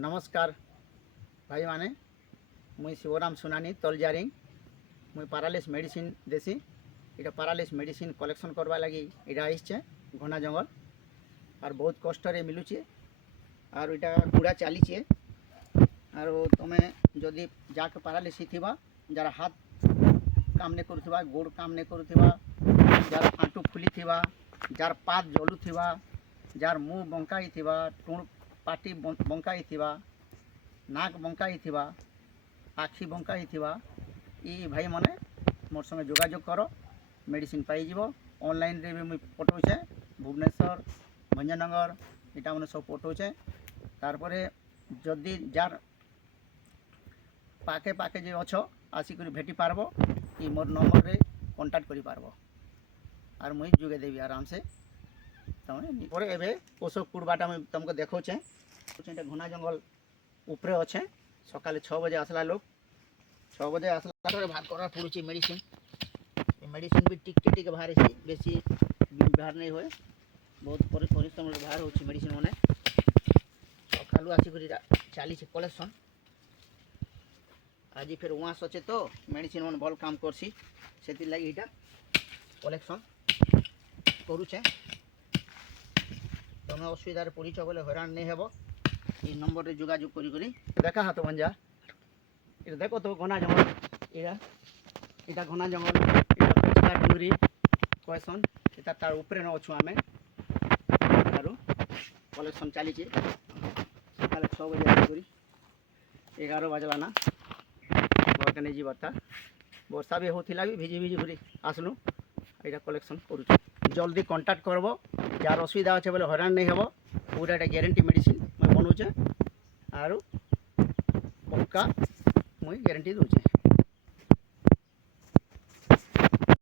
नमस्कार भाई माने मुई शिवराम सुनानी तलजारिंग मुई पारालिस मेडिसिन देसी इटा पारालिस मेडिसिन कलेक्शन करवा लगी इटा आइछे घना जंगल और बहुत कष्ट रे मिलुचे और इटा कूड़ा चलीचे और तुमे जदि जाके पारालिस थिबा जार हाथ काम नहीं करुवा गोड़ काम नहीं करुवा जार आंटू फुली थिबा जार पाद जलुथिबा जार मुँह बंकाई थिबा टुण पाटी बंकाई थिबा नाक बंकाई थिबा आखि बंकाई थिबा ई भाई माने मोर संगे जोगाजोग करो मेडिसिन पाई जीवो ऑनलाइन रे भी मुई पठौछे भुवनेश्वर भंजनगर इटा माने सब पठौछे तारपरे जदि जार पाखे पाखे जे अछ आसिक भेटी पारबो ई मोर नंबर रे कांटेक्ट करि पारबो और मुई जोगे देवी आराम से तमे परे एबे ओसो कुड़बाटा मुई तुमको देखौछे एटा घना जंगल ऊपरे अच्छे सकाले 6 बजे आसला लोग 6 बजे आसला बाहर करा पड़ुची मेडिसिन मेडिसिन भी टिक टिक बाहर बेसी बाहर नहीं हुए बहुत परिश्रम बाहर हो मेडिसिन मैंने सकालू आसिक चली कलेक्शन आज फिर उआस अच्छे तो मेडिसिन मैंने भल काम करसी से लगी इटा कलेक्शन करुचे तुम असुविधार पड़ीच बोले हैरान नहीं हेब ये नंबर रे जोगाजोग करी देखा हाथ मंजा ये देखो तो घना जंगल इटा घना जंगल इटा डुंगरी कहसन इटा तार ऊपर न अच्छु आमे आरो कलेक्शन चली सकाल 6 बजे आसि 11 बजला ना घर के नहीं जीवता वर्षा भी होता भी भिजी भिजी घुरी आसलु यहाँ कलेक्शन करुँ जल्दी कांटेक्ट करब जार असुविधा अच्छे बोले हैरान नहीं हेब पूरा एक ग्यारंटी मेडिसिन मैं बनौचे आरो पक्का मुई ग्यारंटी दूचे।